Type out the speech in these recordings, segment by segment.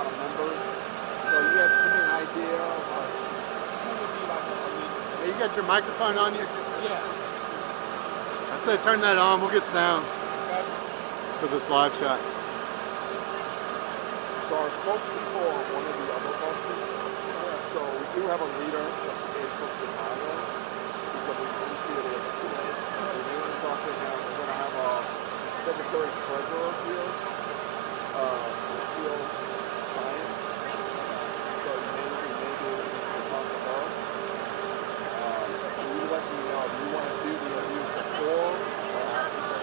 lot of members. So you have to give me an idea of who would be like a leader. Hey, you got your microphone on you? Yeah. I'd say turn that on. We'll get sound for this live shot. So our spokespeople are one of the other buses. So we do have a leader that's is from Chicago. Because we see that it's today. We're going to talk to him. We're going to have a secretary treasurer here. Field science. So we may be able to talk to her. You let me know if you want to do the interview before or after.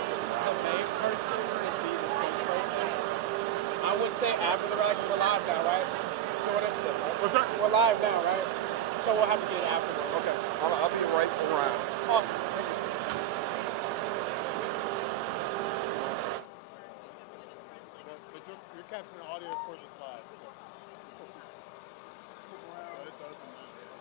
The main person would be the spokesperson. I would say after the rally, because we're live now, right? So What's that? we're live now, right? So we'll have to get it afterwards. Okay, I'll be right around. Awesome. Thank you. But you're capturing audio for this live. So. It doesn't matter.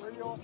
Where y'all?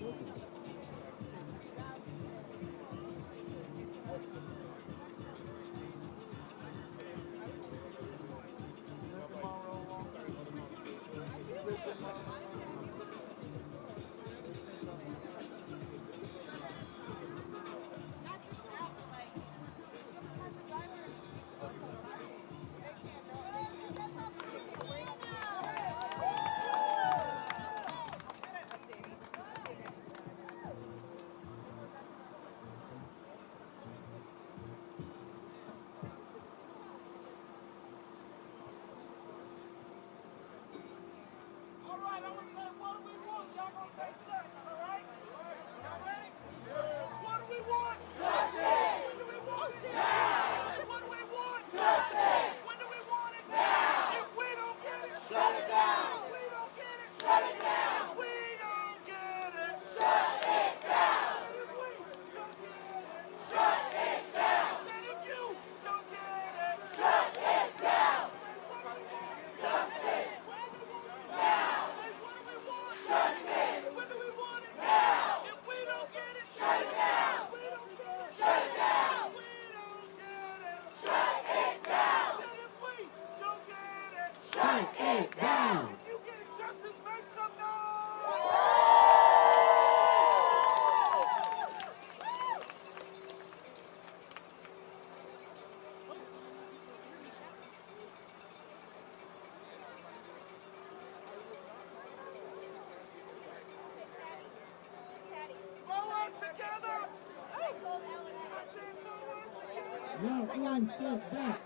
Not one step back.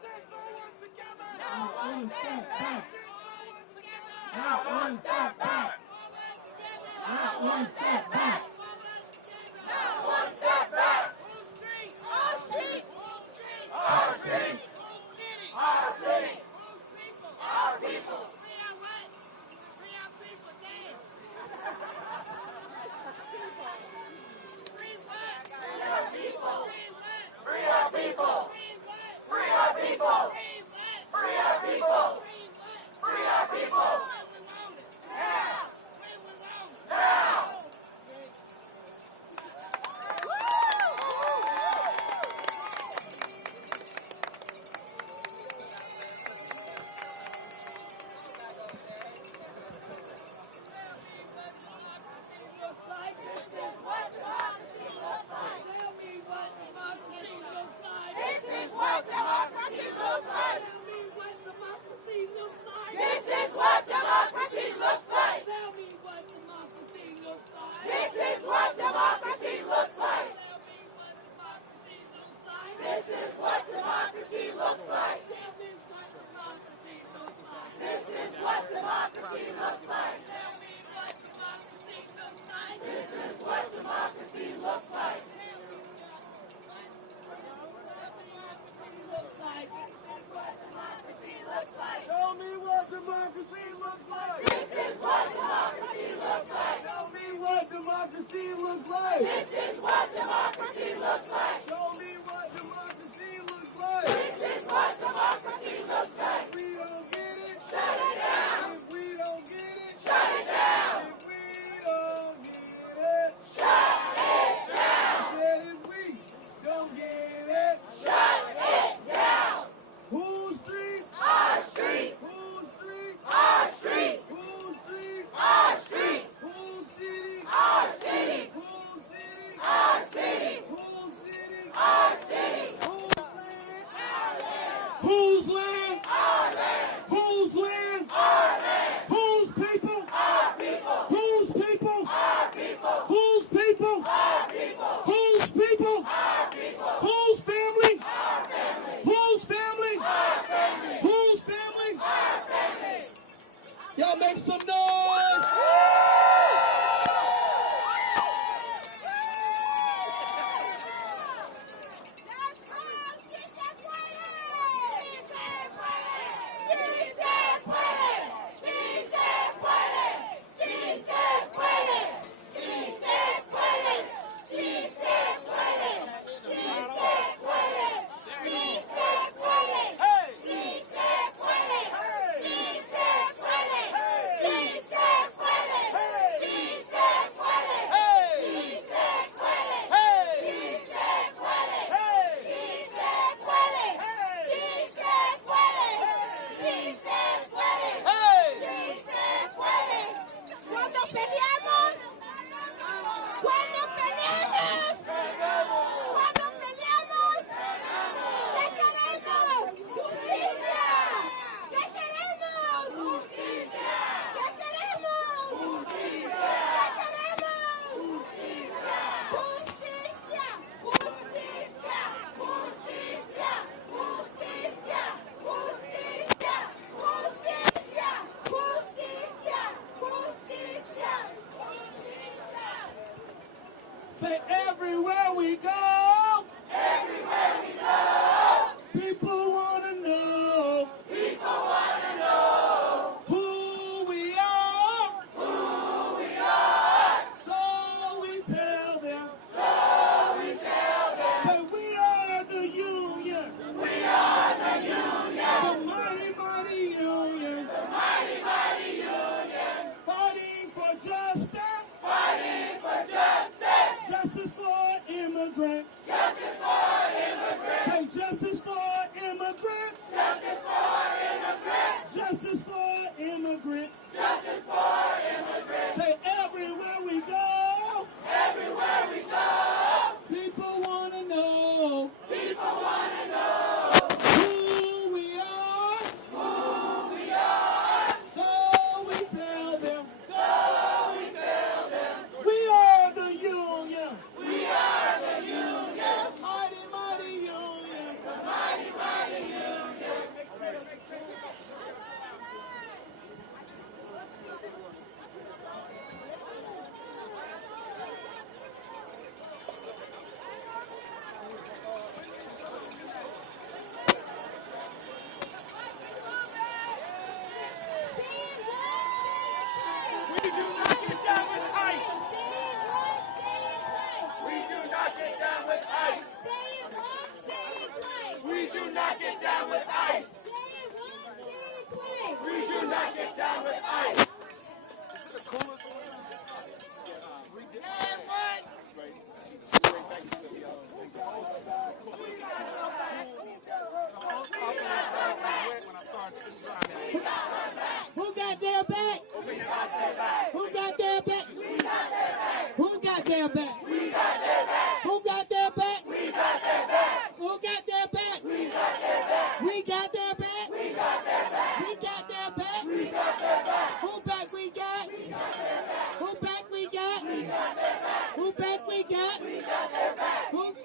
Not one step back. Not one step back. Not one step back. Not one step back. Our street. Our street. Our city. Our people. Free our people. Free our people. Free our people. Free our people. Free our people. Now. Now. Show me what democracy looks like. This is what democracy looks like. Show me what democracy looks like. This is what democracy looks like. Show me what democracy looks like. This is what democracy looks like. If we don't get it, Shut it down. if we don't get it, Shut it down. if we don't get it, Shut it down. I said if we don't get it, Shut it down. whose street? Our street. Whose street? Our street. Whose street? Our street. Whose city? Our city. Whose city? Our city. Whose city? Our city. Whose land? Our land. Whose land? Our land. Whose people? Our people. Whose people? Our people. Whose people? Our people. Whose people? Our people. Whose family? Our family. Whose family? Our family. Whose family? Our family. Y'all make some noise! Sí se puede. Sí se puede. Sí se Say everywhere we go. Everywhere we go. People want to know. People want to know Who we are. who we are. So we tell them. So we tell them Say we are the union. we are the union. The mighty, mighty union. The mighty, mighty union. Fighting for justice. Fighting for justice. Justice for immigrants. Justice for immigrants. Say justice for immigrants. Justice for immigrants. Justice for immigrants. Justice for immigrants. Say everywhere we go. Everywhere we go. People want to know People want to know who we are. who we are. So we tell them So we tell them we are the union. we are the union. Mighty, mighty union. The mighty, mighty union. We do not get down with ICE. We do not get down with ICE. We do not get down with ICE. We do not get down with ICE. Who got their back? Who got their back? Who got their back? Who got their back? Who got their back? We got their back. We got their back. Who back we got? Who back we got? Who back we got? Who?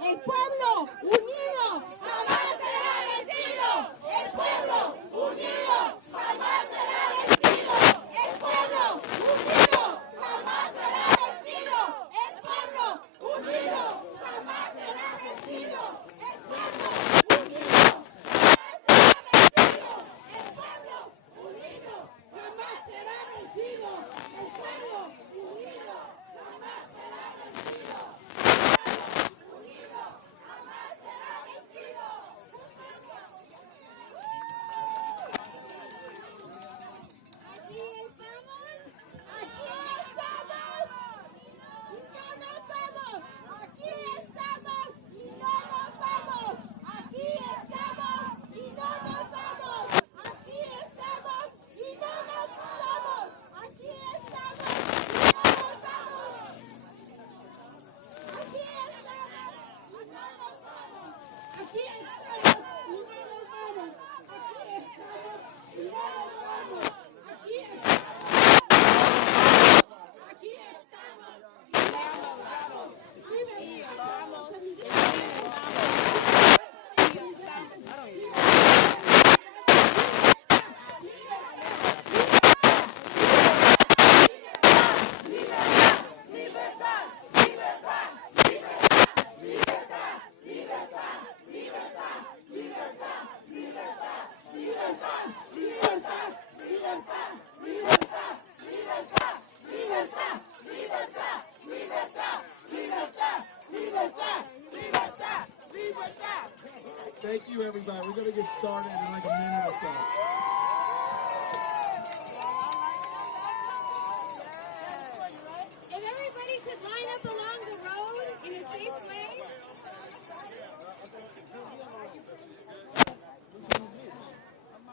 El pueblo unido jamás será vencido. El pueblo unido jamás será vencido. El pueblo unido jamás será vencido. El pueblo unido jamás será vencido. El pueblo unido jamás será vencido. El pueblo unido jamás será vencido. Aquí estamos, y no nos vamos. Aquí estamos y no nos vamos. Aquí estamos y no nos vamos. Aquí estamos y no nos vamos. Aquí estamos y no nos vamos. Aquí estamos y no nos vamos. Aquí estamos y no nos vamos. Aquí estamos y no nos vamos. Aquí estamos. Aquí estamos y no nos vamos. Thank you, everybody. We're going to get started in like a minute or so. If everybody could line up along the road in a safe way.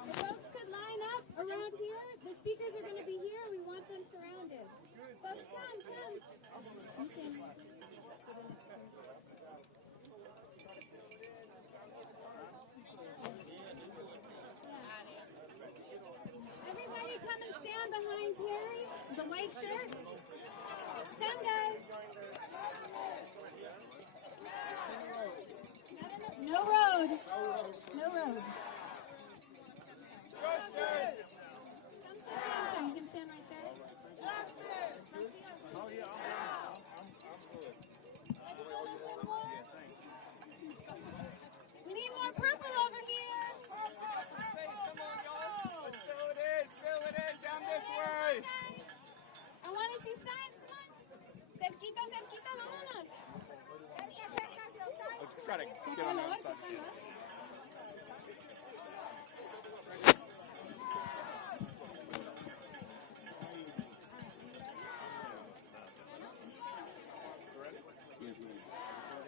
If folks could line up around here, the speakers are going to be here. We want them surrounded. Folks, come. Everybody come and stand behind Terry, the white shirt. Come, guys. No road. No road. Come sit down, so you can stand right there. así están. Cerquita, cerquita, vámonos. Try to Qué get on the calor, other qué side. calor.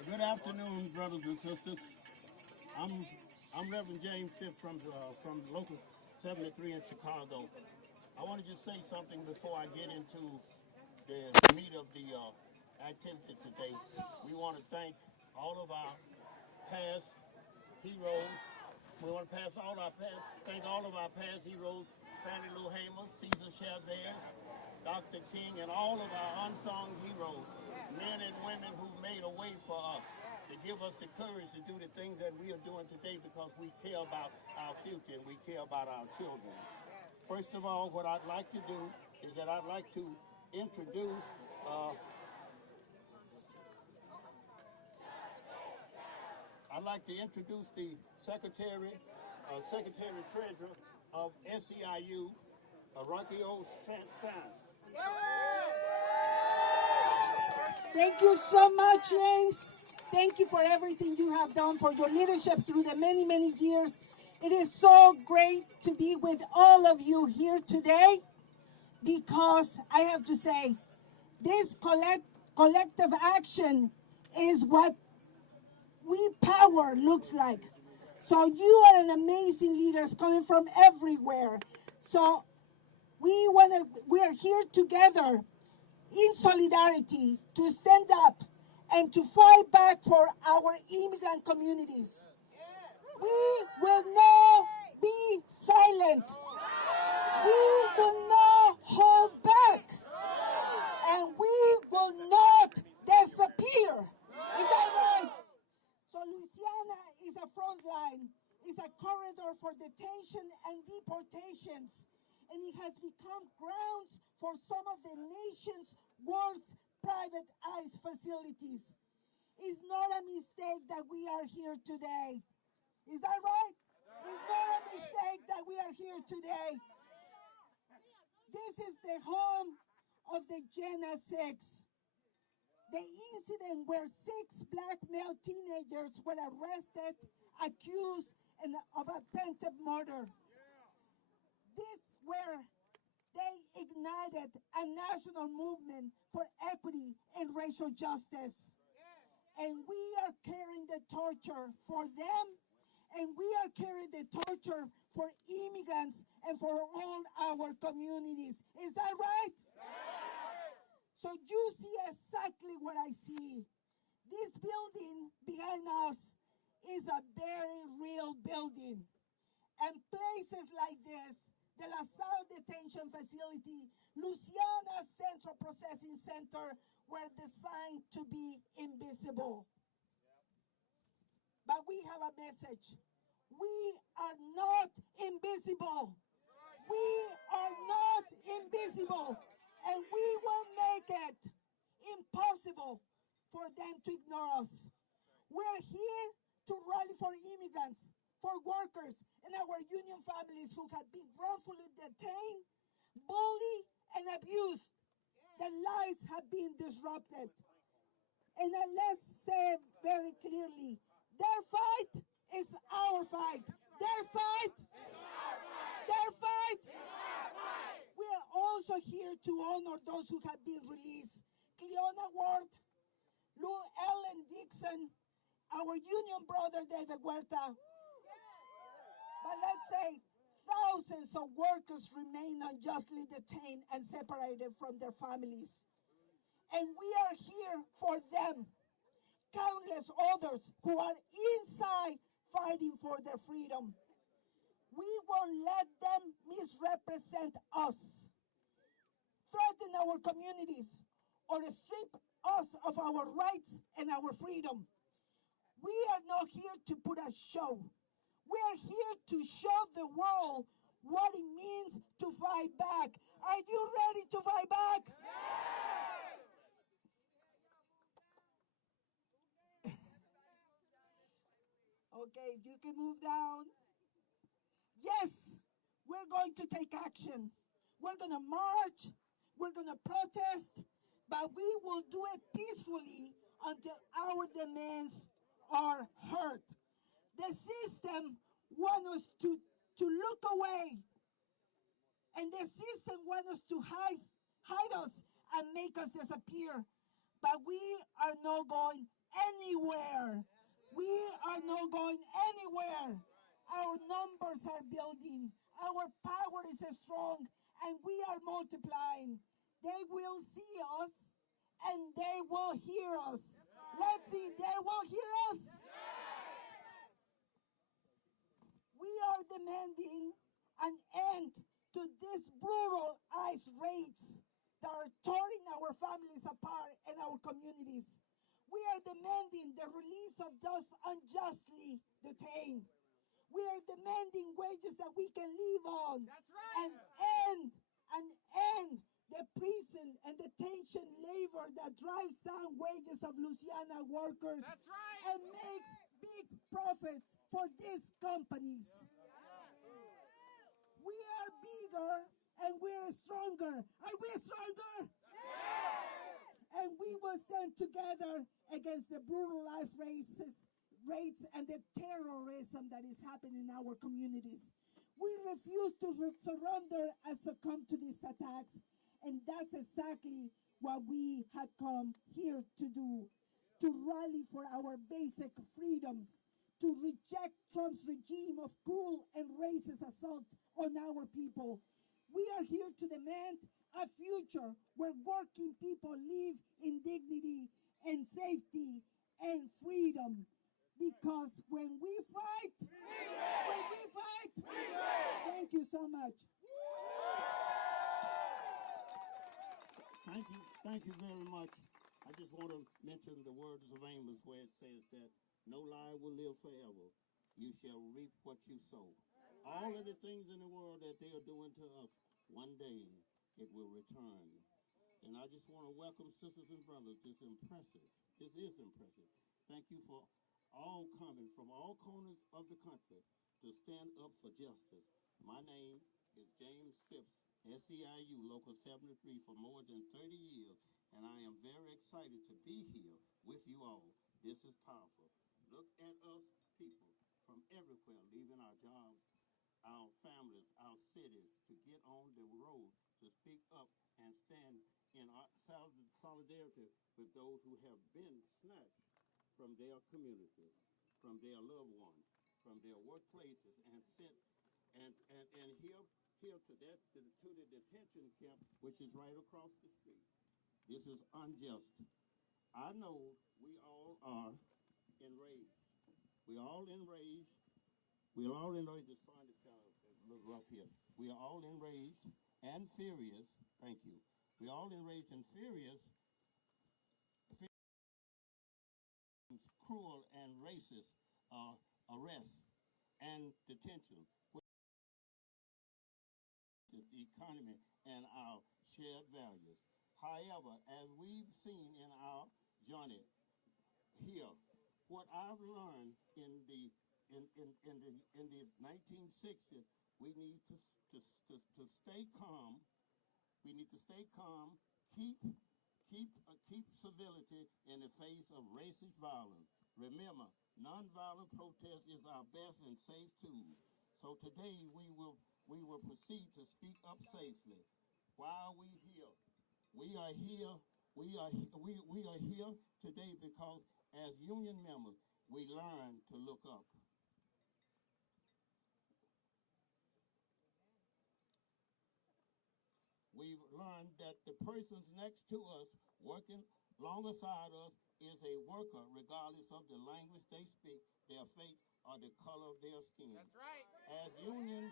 Good afternoon, brothers and sisters. I'm Reverend James Fiff from Local 73 in Chicago. I want to just say something before I get into the meat of the activity today. We want to thank all of our past heroes. We want to thank all of our past heroes, Fannie Lou Hamer, Cesar Chavez, Dr. King, and all of our unsung heroes, men and women who made a way for us, to give us the courage to do the things that we are doing today because we care about our future and we care about our children. First of all, what I'd like to do is that I'd like to introduce the Secretary Treasurer of SEIU, Rocky O. Sands. Thank you so much, James. Thank you for everything you have done, for your leadership through the many, many years. It is so great to be with all of you here today because I have to say, this collective action is what power looks like. So you are an amazing leaders coming from everywhere. So we are here together in solidarity to stand up and to fight back for our immigrant communities. We will not be silent. We will not hold back. And we will not disappear. Is that right? So Louisiana is a front line, is a corridor for detention and deportations, and it has become grounds for some of the nation's worst private ICE facilities. It's not a mistake that we are here today. Is that right? It's not a mistake that we are here today. This is the home of the Jena 6. The incident where 6 black male teenagers were arrested, accused of attempted murder. This where they ignited a national movement for equity and racial justice. And we are carrying the torture for them, and we are carrying the torture for immigrants and for all our communities. Is that right? So you see exactly what I see. This building behind us is a very real building. And places like this, the ICE Detention Facility, Louisiana Central Processing Center, were designed to be invisible. But we have a message. We are not invisible. We are not invisible. And we will make it impossible for them to ignore us. We're here to rally for immigrants, for workers, and our union families who have been wrongfully detained, bullied, and abused. Their lives have been disrupted. And let's say very clearly, their fight is our fight. Their fight is our fight. Their fight is our fight. We are also here to honor those who have been released. Cleona Ward, Lou Ellen Dixon, our union brother David Huerta. But let's say thousands of workers remain unjustly detained and separated from their families. And we are here for them. Countless others who are inside fighting for their freedom. We won't let them misrepresent us, threaten our communities, or strip us of our rights and our freedom. We are not here to put a show. We are here to show the world what it means to fight back. Are you ready to fight back? Okay, you can move down. Yes, we're going to take action. We're going to march. We're going to protest. but we will do it peacefully until our demands are heard. The system wants us to look away, and the system wants us to hide us and make us disappear. But we are not going anywhere. We are not going anywhere. Our numbers are building. Our power is strong, and we are multiplying. They will see us, and they will hear us. Let's see, they will hear us. We are demanding an end to these brutal ICE raids that are tearing our families apart and our communities. We are demanding the release of those unjustly detained. We are demanding wages that we can live on. That's right. And end the prison and detention labor that drives down wages of Louisiana workers. That's right. And makes big profits for these companies. We are bigger and we're stronger. Are we stronger? Yes. And we will stand together against the brutal life rates and the terrorism that is happening in our communities. We refuse to surrender and succumb to these attacks. And that's exactly what we have come here to do, to rally for our basic freedoms, to reject Trump's regime of cruel and racist assault on our people. We are here to demand a future where working people live in dignity and safety and freedom. Because when we fight, we win. Thank you so much. Thank you very much. I just want to mention the words of Amos where it says that no lie will live forever. You shall reap what you sow. All of the things in the world that they are doing to us, one day it will return. And I just want to welcome sisters and brothers. This is impressive. Thank you for all coming from all corners of the country to stand up for justice. My name is James Phipps, SEIU Local 73 for more than 30 years, and I am very excited to be here with you all. This is powerful. Look at us people from everywhere leaving our jobs, our families, our cities to get on the road to speak up and stand in our solidarity with those who have been snatched from their communities, from their loved ones, from their workplaces, and sent and here to the detention camp, which is right across the street. This is unjust. I know we all are enraged. We all enraged. We are all enraged. The sun is kind of a little rough here. We are all enraged and furious. Thank you. We are all enraged and furious. Cruel and racist arrests and detention, which is the economy and our shared values. However, as we've seen in our journey here, what I've learned in the 1960s, we need to stay calm. We need to stay calm, keep civility in the face of racist violence. Remember, nonviolent protest is our best and safe tool. So today we will proceed to speak up safely. Why are we here? We are here. We are here today because as union members, we learn to look up. We've learned that the persons next to us, working alongside us, is a worker regardless of the language they speak, their faith, or the color of their skin. That's right. As union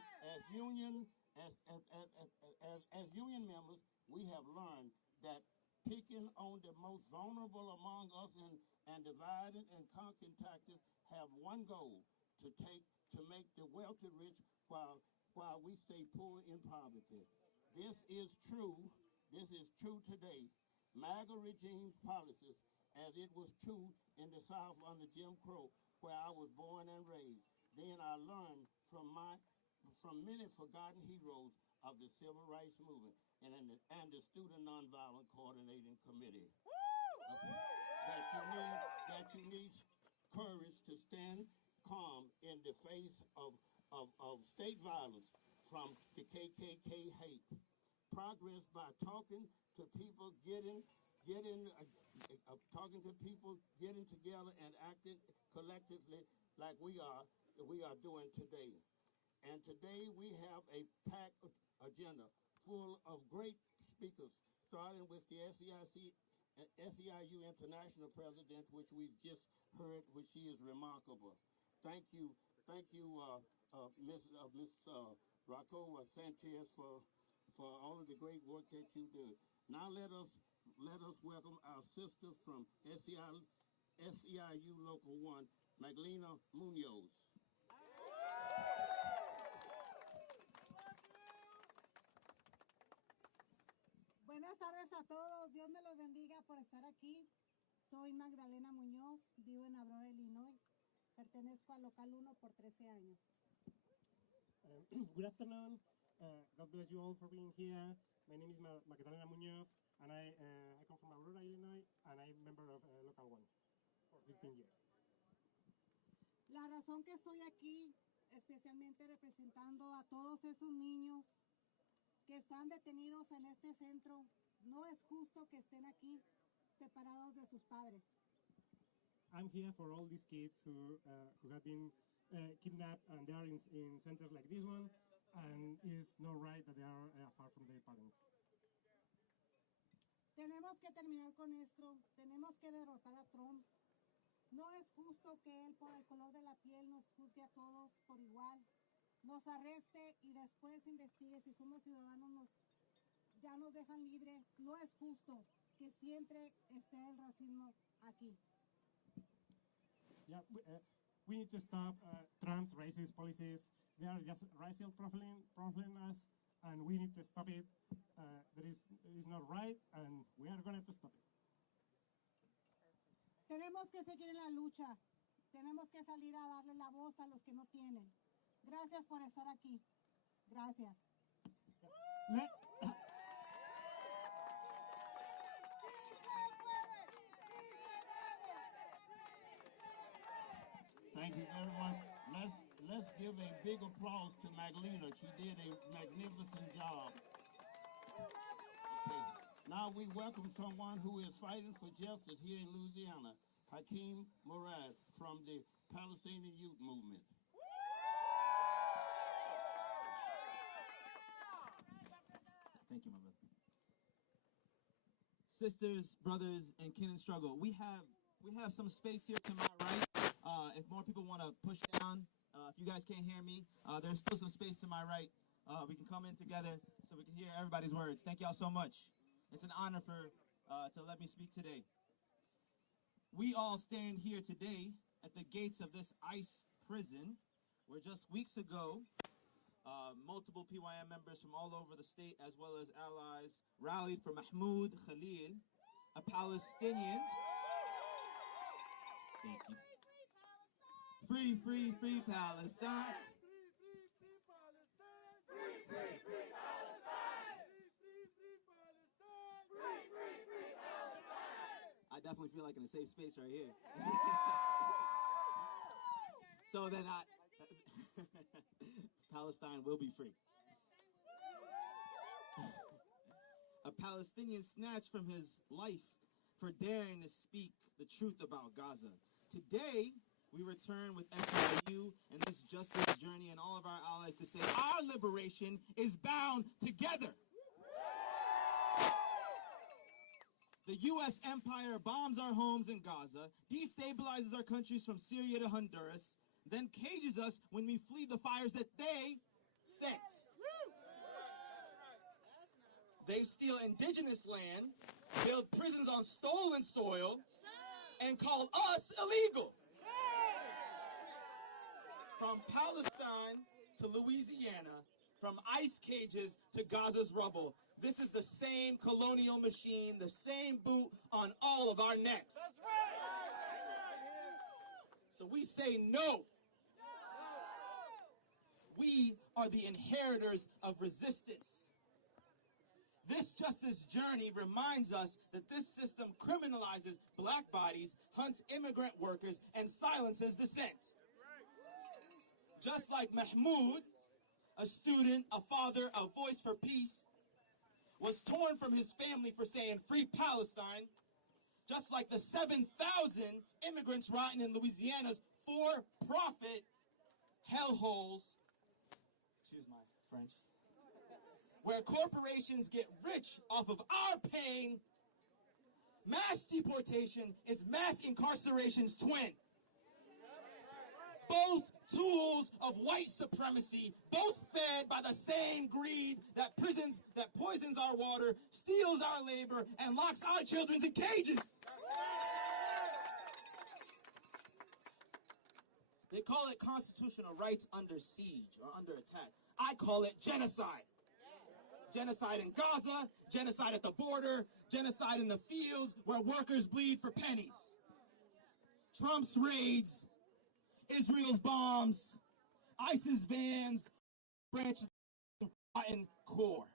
members, we have learned that picking on the most vulnerable among us and dividing and conquering tactics have one goal: to make the wealthy rich while we stay poor in poverty. This is true today. MAGA regime's policies, as it was true in the South under Jim Crow, where I was born and raised. Then I learned from many forgotten heroes of the Civil Rights Movement and the Student Nonviolent Coordinating Committee. mean that you need courage to stand calm in the face of state violence from the KKK hate. Progress by talking to people, talking to people, getting together and acting collectively like we are doing today. And today we have a packed agenda full of great speakers, starting with the SEIU International President, which we've just heard, which she is remarkable. Thank you, Miss Rocco Sanchez for all of the great work that you do. Now let us welcome our sisters from SEIU Local 1, Magdalena Munoz. Buenas tardes a todos, Dios me los bendiga por estar aquí. Soy Magdalena Muñoz, vivo en Aurora, Illinois. Pertenezco al Local 1 por 13 años. Good afternoon. God bless you all for being here. My name is Magdalena Muñoz, and I come from Aurora, Illinois, and I'm a member of Local 1 for 15 years. La razón que estoy aquí, especialmente representando a todos esos niños que están detenidos en este centro, no es justo que estén aquí separados de sus padres. I'm here for all these kids who have been kidnapped, and they are in centers like this one, and it's not right that they are far from their parents. Tenemos que terminar con esto, tenemos que derrotar a Trump. No es justo que él por el color de la piel nos juzgue a todos por igual, nos arreste y después investigue si somos ciudadanos, ya nos dejan libres. No es justo que siempre esté el racismo aquí. Yeah, we need to stop Trump's racist policies. They are just racial profiling us, and we need to stop it. That is not right, and we are going to stop it. Tenemos que seguir en la lucha. Tenemos que salir a darle la voz a los que no tienen. Gracias por estar aquí. Gracias. Thank you very much. Let's give a big applause to Magdalena. She did a magnificent job. Okay. Now we welcome someone who is fighting for justice here in Louisiana, Hakeem Murad from the Palestinian Youth Movement. Thank you, my brother. Sisters, brothers, and kin in struggle, we have some space here to my right. If more people want to push down, if you guys can't hear me, there's still some space to my right. We can come in together so we can hear everybody's words. Thank y'all so much. It's an honor to let me speak today. We all stand here today at the gates of this ICE prison, where just weeks ago, multiple PYM members from all over the state, as well as allies, rallied for Mahmoud Khalil, a Palestinian. Thank you. Free, free, free Palestine. Free, free, free Palestine! Free, free, free Palestine! Free, free, free Palestine! I definitely feel like in a safe space right here. So then Palestine will be free. A Palestinian snatched from his life for daring to speak the truth about Gaza. Today, we return with SEIU and this justice journey and all of our allies to say our liberation is bound together. The U.S. empire bombs our homes in Gaza, destabilizes our countries from Syria to Honduras, then cages us when we flee the fires that they sent. They steal indigenous land, build prisons on stolen soil, and call us illegal. From Palestine to Louisiana, from ICE cages to Gaza's rubble, this is the same colonial machine, the same boot on all of our necks. That's right. So we say no. We are the inheritors of resistance. This justice journey reminds us that this system criminalizes black bodies, hunts immigrant workers, and silences dissent. Just like Mahmoud, a student, a father, a voice for peace, was torn from his family for saying free Palestine, just like the 7,000 immigrants rotting in Louisiana's for-profit hellholes, excuse my French, where corporations get rich off of our pain, mass deportation is mass incarceration's twin. Both tools of white supremacy, both fed by the same greed that poisons our water, steals our labor, and locks our children in cages. They call it constitutional rights under siege or under attack. I call it genocide. Genocide in Gaza, genocide at the border, genocide in the fields where workers bleed for pennies. Trump's raids, Israel's bombs, ICE's vans, branches of rotten core.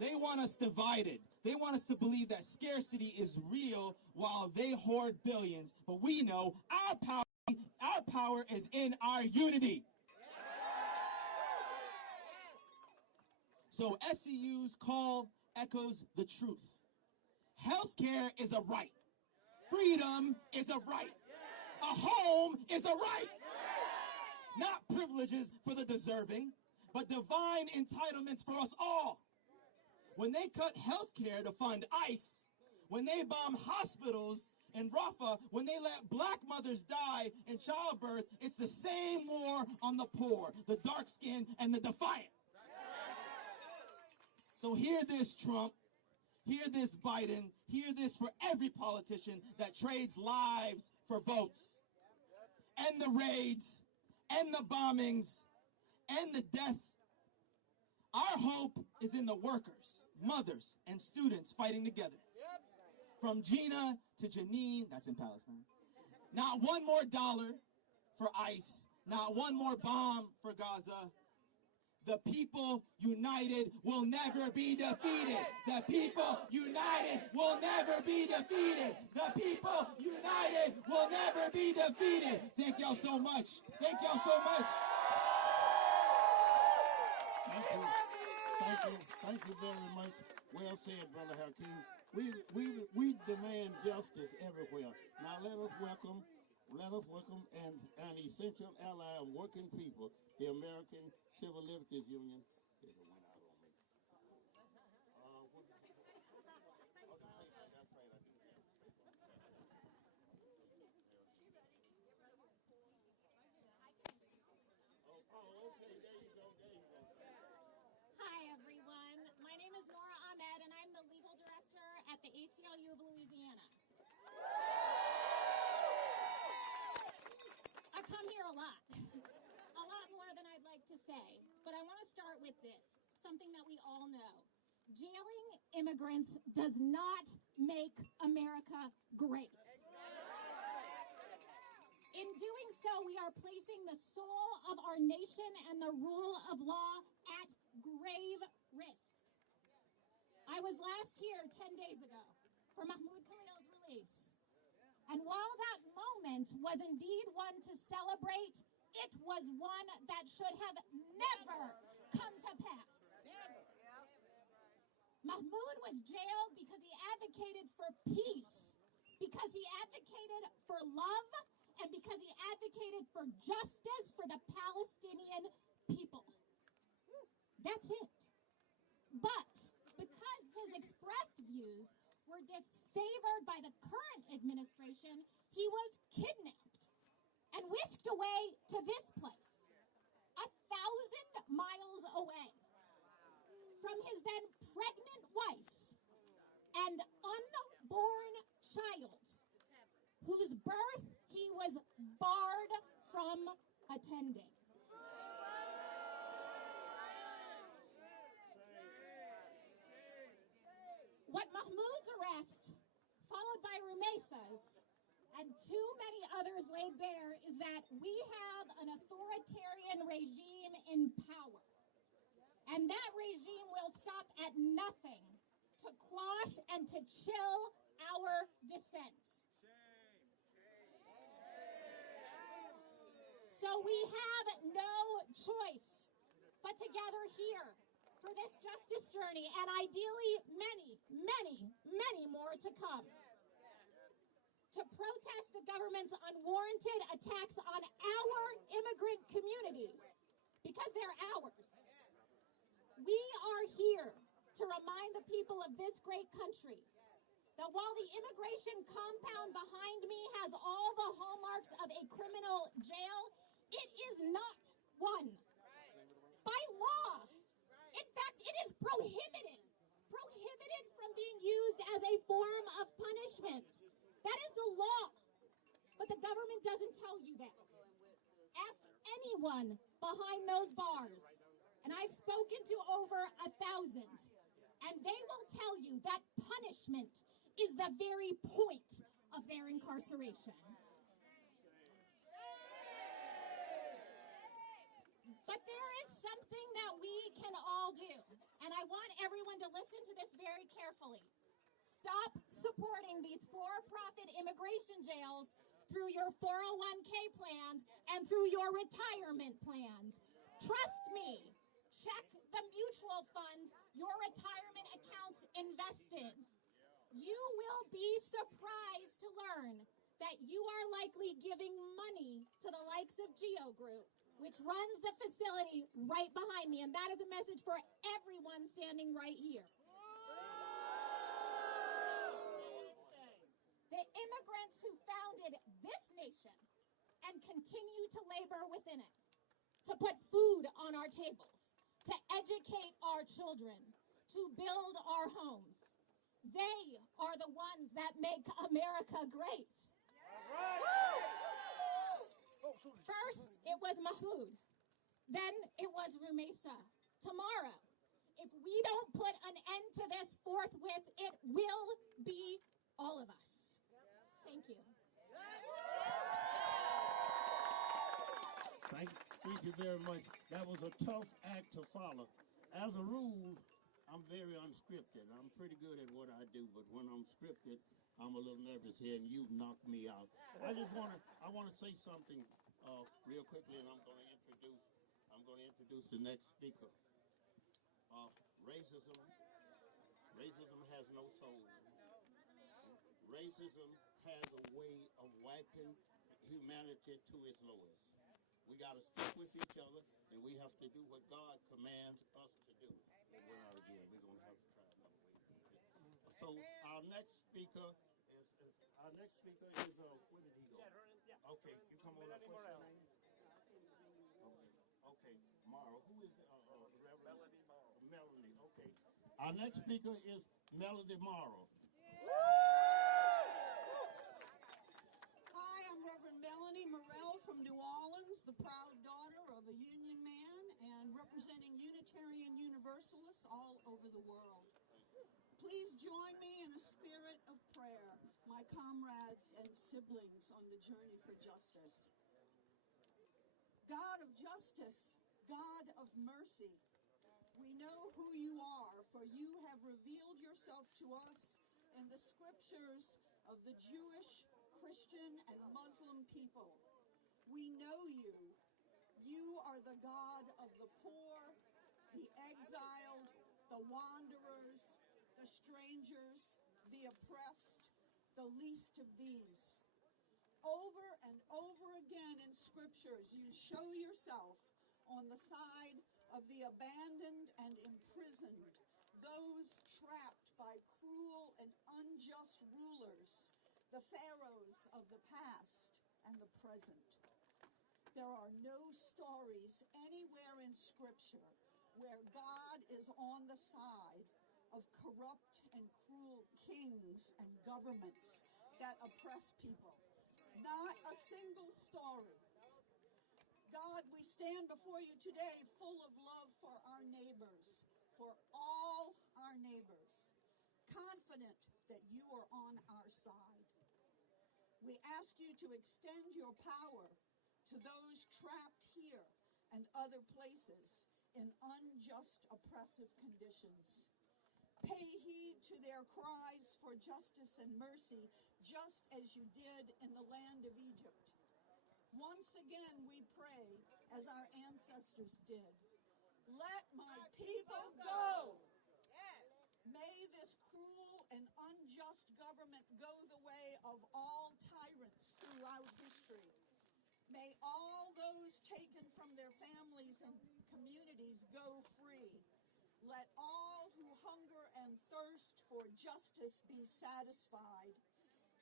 They want us divided. They want us to believe that scarcity is real while they hoard billions. But we know our power is in our unity. So SCU's call echoes the truth. Healthcare is a right. Freedom is a right. A home is a right. Not privileges for the deserving, but divine entitlements for us all. When they cut healthcare to fund ICE, when they bomb hospitals in Rafah, when they let black mothers die in childbirth, it's the same war on the poor, the dark-skinned, and the defiant. So hear this, Trump. Hear this, Biden. Hear this for every politician that trades lives for votes. End the raids, end the bombings, end the death. Our hope is in the workers, mothers, and students fighting together. From Jena to Jenin, that's in Palestine. Not one more dollar for ICE. Not one more bomb for Gaza. The people united will never be defeated. The people united will never be defeated. The people united will never be defeated. Thank y'all so much. Thank y'all so much. Thank you. Thank you. Thank you very much. Well said, Brother Hakeem. We demand justice everywhere. Now let us welcome an essential ally of working people, the American Civil Liberties Union. Hi, everyone. My name is Nora Ahmed, and I'm the legal director at the ACLU of Louisiana. I come here a lot more than I'd like to say, but I want to start with this, something that we all know. Jailing immigrants does not make America great. In doing so, we are placing the soul of our nation and the rule of law at grave risk. I was last here 10 days ago for Mahmoud Khalil's release. And while that moment was indeed one to celebrate, it was one that should have never come to pass. Mahmoud was jailed because he advocated for peace, because he advocated for love, and because he advocated for justice for the Palestinian people. That's it. But because his expressed views were disfavored by the current administration, he was kidnapped and whisked away to this place, 1,000 miles away from his then pregnant wife and unborn child, whose birth he was barred from attending. What Mahmoud's arrest, followed by Rumesa's, and too many others laid bare is that we have an authoritarian regime in power. And that regime will stop at nothing to quash and to chill our dissent. So we have no choice but to gather here for this justice journey, and ideally many, many, many more to come, to protest the government's unwarranted attacks on our immigrant communities, because they're ours. We are here to remind the people of this great country that while the immigration compound behind me has all the hallmarks of a criminal jail, it is not one. By law. In fact, it is prohibited from being used as a form of punishment. That is the law. But the government doesn't tell you that. Ask anyone behind those bars, and I've spoken to over 1,000, and they will tell you that punishment is the very point of their incarceration. But there is something that we can all do, and I want everyone to listen to this very carefully. Stop supporting these for-profit immigration jails through your 401k plans and through your retirement plans. Trust me, check the mutual funds your retirement accounts invest in. You will be surprised to learn that you are likely giving money to the likes of Geo Group, which runs the facility right behind me, and that is a message for everyone standing right here. The immigrants who founded this nation and continue to labor within it, to put food on our tables, to educate our children, to build our homes. They are the ones that make America great. First, it was Mahmoud. Then it was Rumesa. Tomorrow, if we don't put an end to this forthwith, it will be all of us. Thank you. Thank you very much. That was a tough act to follow. As a rule, I'm very unscripted. I'm pretty good at what I do, but when I'm scripted, I'm a little nervous here, and you've knocked me out. I want to say something real quickly, and I'm going to introduce the next speaker. Racism has no soul. Racism has a way of wiping humanity to its lowest. We got to stick with each other, and we have to do what God commands us to do. It went out again. We're going to have to try another way. So our next speaker is where did he go? Okay, you come on up. What's your name? Okay, Morrow. Who is Reverend? Melanie. Okay. Our next speaker is Melody Morrow. Hi, I'm Reverend Melanie Morrell from New Orleans, the proud daughter of a Union man and representing Unitarian Universalists all over the world. Please join me in a spirit of prayer, my comrades and siblings on the journey for justice. God of justice, God of mercy, we know who you are, for you have revealed yourself to us in the scriptures of the Jewish, Christian, and Muslim people. We know you. You are the God of the poor, the exiled, the wanderers, the strangers, the oppressed, the least of these. Over and over again in scriptures, you show yourself on the side of the abandoned and imprisoned, those trapped by cruel and unjust rulers, the pharaohs of the past and the present. There are no stories anywhere in Scripture where God is on the side of corrupt and cruel kings and governments that oppress people. Not a single story. God, we stand before you today full of love for our neighbors, for all our neighbors, confident that you are on our side. We ask you to extend your power to those trapped here and other places in unjust, oppressive conditions. Pay heed to their cries for justice and mercy, just as you did in the land of Egypt. Once again, we pray, as our ancestors did, let my people go. May this cruel and unjust government go the way of all tyrants throughout history. May all those taken from their families and communities go free. Let all who hunger and thirst for justice be satisfied.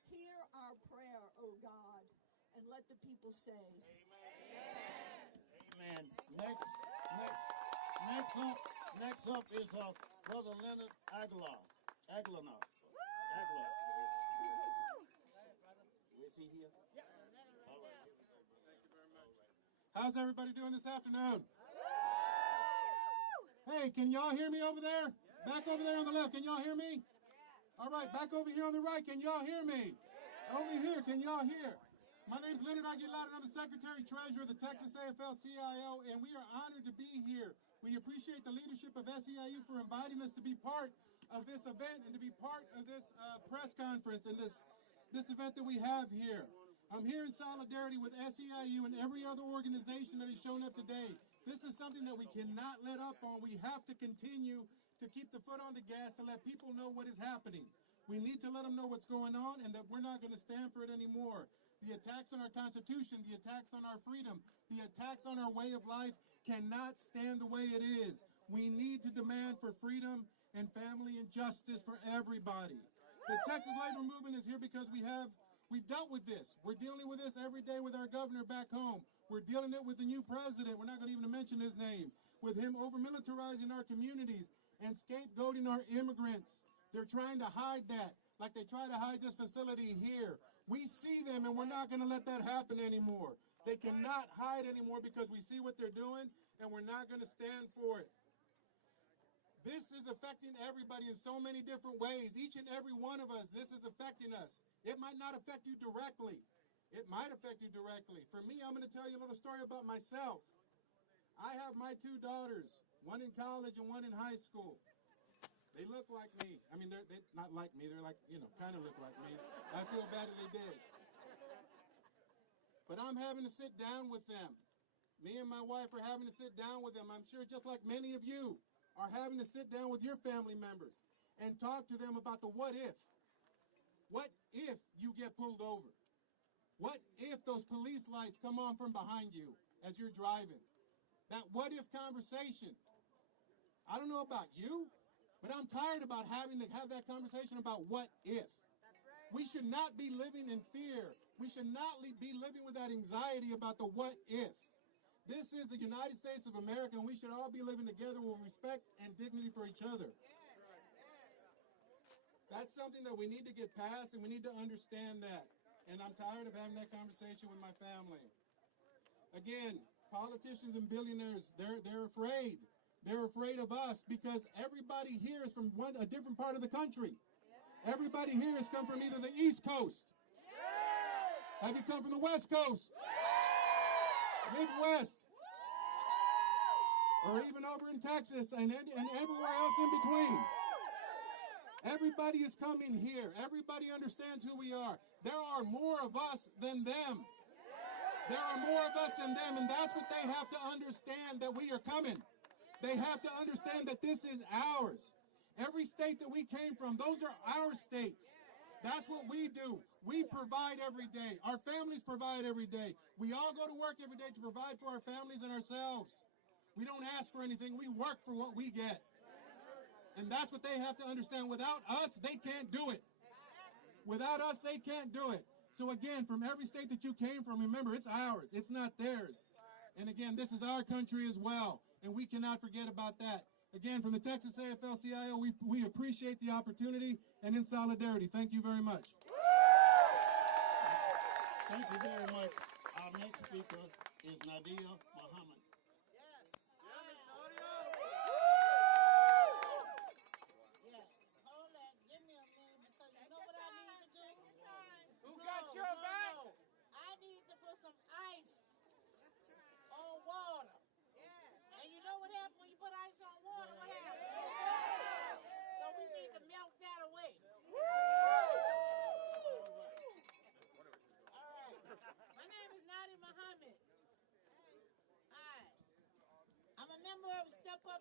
Hear our prayer, O God, and let the people say, Amen. Next up is Brother Leonard Aguilar. Is he here? All right. How's everybody doing this afternoon? Hey, can y'all hear me over there? Back over there on the left, can y'all hear me? All right, back over here on the right, can y'all hear me? Over here, can y'all hear? My name's Leonard Aguilar, and I'm the Secretary-Treasurer of the Texas AFL-CIO, and we are honored to be here. We appreciate the leadership of SEIU for inviting us to be part of this event and to be part of this press conference and this event that we have here. I'm here in solidarity with SEIU and every other organization that has shown up today. This is something that we cannot let up on. We have to continue to keep the foot on the gas to let people know what is happening. We need to let them know what's going on and that we're not going to stand for it anymore. The attacks on our Constitution, the attacks on our freedom, the attacks on our way of life cannot stand the way it is. We need to demand for freedom and family and justice for everybody. The Texas labor movement is here because we've dealt with this. We're dealing with this every day with our governor back home. We're dealing it with the new president. We're not going to even mention his name. With him over-militarizing our communities and scapegoating our immigrants. They're trying to hide that, like they try to hide this facility here. We see them, and we're not going to let that happen anymore. They cannot hide anymore because we see what they're doing, and we're not going to stand for it. This is affecting everybody in so many different ways. Each and every one of us, this is affecting us. It might not affect you directly. It might affect you directly. For me, I'm going to tell you a little story about myself. I have my two daughters, one in college and one in high school. They look like me. I mean, they're not like me. They're like, kind of look like me. I feel bad if they did. But I'm having to sit down with them. Me and my wife are having to sit down with them. I'm sure just like many of you are having to sit down with your family members and talk to them about the what if. What if you get pulled over? What if those police lights come on from behind you as you're driving? That what if conversation. I don't know about you, but I'm tired about having to have that conversation about what if. We should not be living in fear. We should not be living with that anxiety about the what if. This is the United States of America, and we should all be living together with respect and dignity for each other. That's something that we need to get past, and we need to understand that. And I'm tired of having that conversation with my family. Again, politicians and billionaires, they're afraid. They're afraid of us because everybody here is from a different part of the country. Everybody here has come from either the East Coast. Have you come from the West Coast? Midwest? Or even over in Texas and everywhere else in between. Everybody is coming here. Everybody understands who we are. There are more of us than them. There are more of us than them, and that's what they have to understand, that we are coming. They have to understand that this is ours. Every state that we came from, those are our states. That's what we do. We provide every day. Our families provide every day. We all go to work every day to provide for our families and ourselves. We don't ask for anything. We work for what we get. And that's what they have to understand. Without us, they can't do it. Without us, they can't do it. So again, from every state that you came from, remember, it's ours. It's not theirs. And again, this is our country as well. And we cannot forget about that. Again, from the Texas AFL-CIO, we appreciate the opportunity and in solidarity. Thank you very much. Thank you very much. Our next speaker is Nadia Muhammad. Who got your back? I need to put some ice on water. And you know what happens when step up